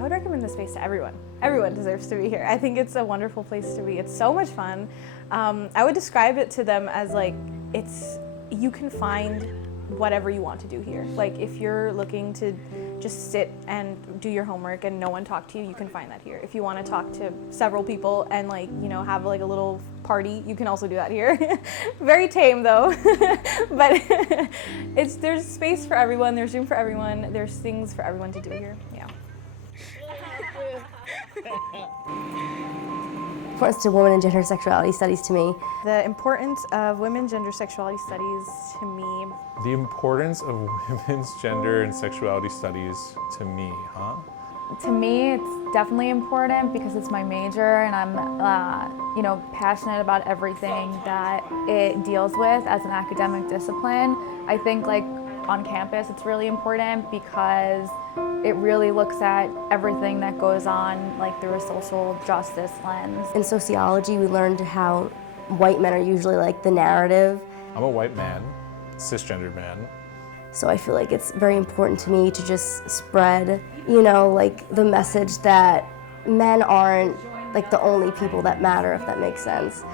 I would recommend this space to everyone. Everyone deserves to be here. I think it's a wonderful place to be. It's so much fun. I would describe it to them as like, you can find whatever you want to do here. Like if you're looking to just sit and do your homework and no one talk to you, you can find that here. If you want to talk to several people and like, you know, have like a little party, you can also do that here. Very tame though, but there's space for everyone, there's room for everyone, there's things for everyone to do here, yeah. Importance to women and gender sexuality studies to me. The importance of women's gender sexuality studies to me. The importance of women's gender and sexuality studies to me, huh? To me, it's definitely important because it's my major and I'm, you know, passionate about everything that it deals with as an academic discipline. I think like on campus, it's really important because it really looks at everything that goes on like through a social justice lens. In sociology, we learned how white men are usually like the narrative. I'm a white man, cisgendered man. So I feel like it's very important to me to just spread, you know, like the message that men aren't like the only people that matter, if that makes sense.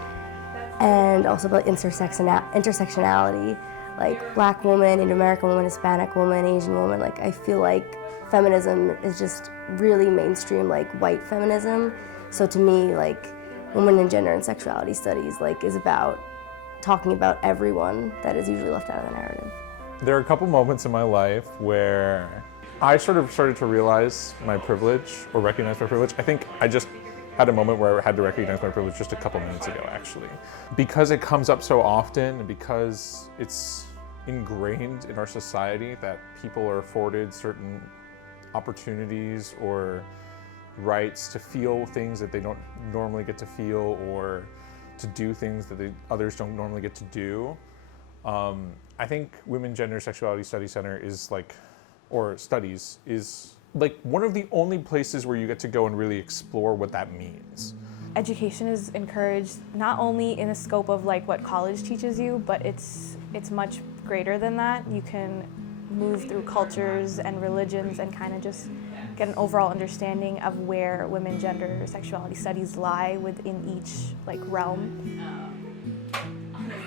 And also about intersectionality, like Black woman, Native American woman, Hispanic woman, Asian woman. Like I feel like feminism is just really mainstream, like white feminism. So to me, like women and gender and sexuality studies like is about talking about everyone that is usually left out of the narrative. There are a couple moments in my life where I sort of started to realize my privilege or recognize my privilege. I think I just had a moment where I had to recognize my privilege just a couple minutes ago, actually. Because it comes up so often and because it's ingrained in our society that people are afforded certain opportunities or rights to feel things that they don't normally get to feel or to do things that others don't normally get to do. I think Women, Gender, Sexuality Studies Center is like, or studies, is like one of the only places where you get to go and really explore what that means. Education is encouraged not only in the scope of like what college teaches you, but it's much greater than that. You can move through cultures and religions and kind of just get an overall understanding of where women, gender, sexuality studies lie within each like realm.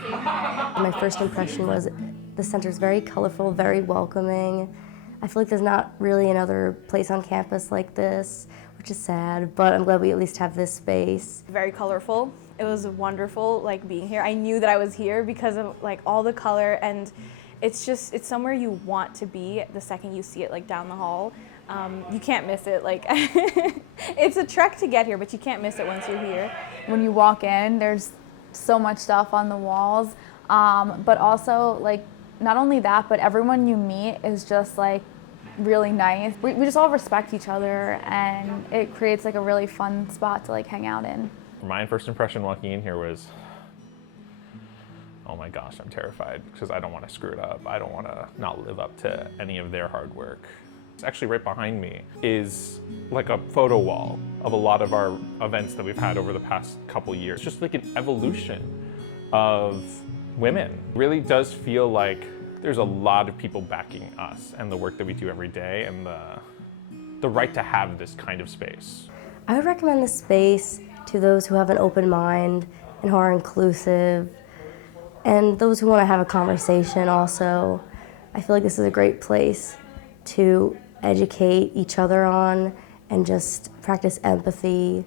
My first impression was the center's very colorful, very welcoming. I feel like there's not really another place on campus like this, which is sad, but I'm glad we at least have this space. Very colorful. It was wonderful like being here. I knew that I was here because of like all the color, and it's somewhere you want to be the second you see it like down the hall. You can't miss it. Like it's a trek to get here, but you can't miss it once you're here. When you walk in, there's so much stuff on the walls, but also like not only that, but everyone you meet is just like really nice. We just all respect each other, and it creates like a really fun spot to like hang out in. My first impression walking in here was, oh my gosh, I'm terrified because I don't want to screw it up. I don't want to not live up to any of their hard work. It's actually right behind me is like a photo wall of a lot of our events that we've had over the past couple years. It's just like an evolution of women. It really does feel like there's a lot of people backing us and the work that we do every day and the right to have this kind of space. I would recommend this space to those who have an open mind and who are inclusive, and those who want to have a conversation also. I feel like this is a great place to educate each other on and just practice empathy.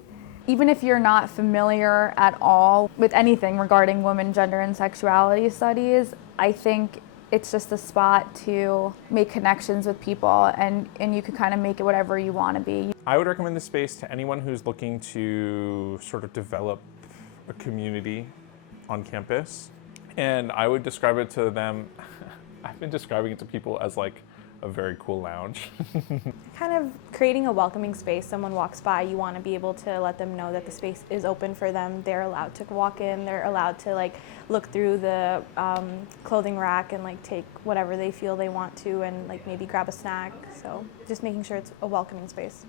Even if you're not familiar at all with anything regarding women, gender, and sexuality studies, I think it's just a spot to make connections with people, and you can kind of make it whatever you want to be. I would recommend this space to anyone who's looking to sort of develop a community on campus. And I would describe it to them, I've been describing it to people as like a very cool lounge. Kind of creating a welcoming space. Someone walks by, you want to be able to let them know that the space is open for them. They're allowed to walk in, they're allowed to like look through the clothing rack and like take whatever they feel they want to and like maybe grab a snack. So just making sure it's a welcoming space.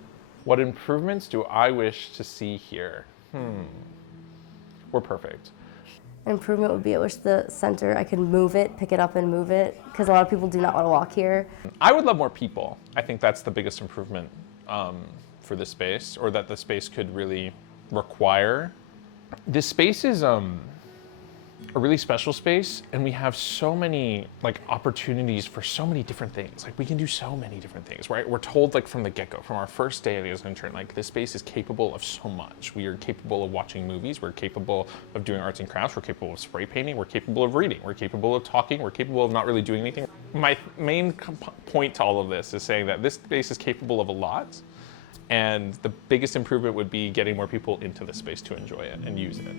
What improvements do I wish to see here? We're perfect. An improvement would be I wish the center, I could move it, pick it up and move it, because a lot of people do not want to walk here. I would love more people. I think that's the biggest improvement for the space, or that the space could really require. This space is a really special space, and we have so many like opportunities for so many different things. Like we can do so many different things, right? We're told like from the get-go, from our first day as an intern, like this space is capable of so much. We are capable of watching movies, we're capable of doing arts and crafts, we're capable of spray painting, we're capable of reading, we're capable of talking, we're capable of not really doing anything. My main point to all of this is saying that this space is capable of a lot, and the biggest improvement would be getting more people into the space to enjoy it and use it.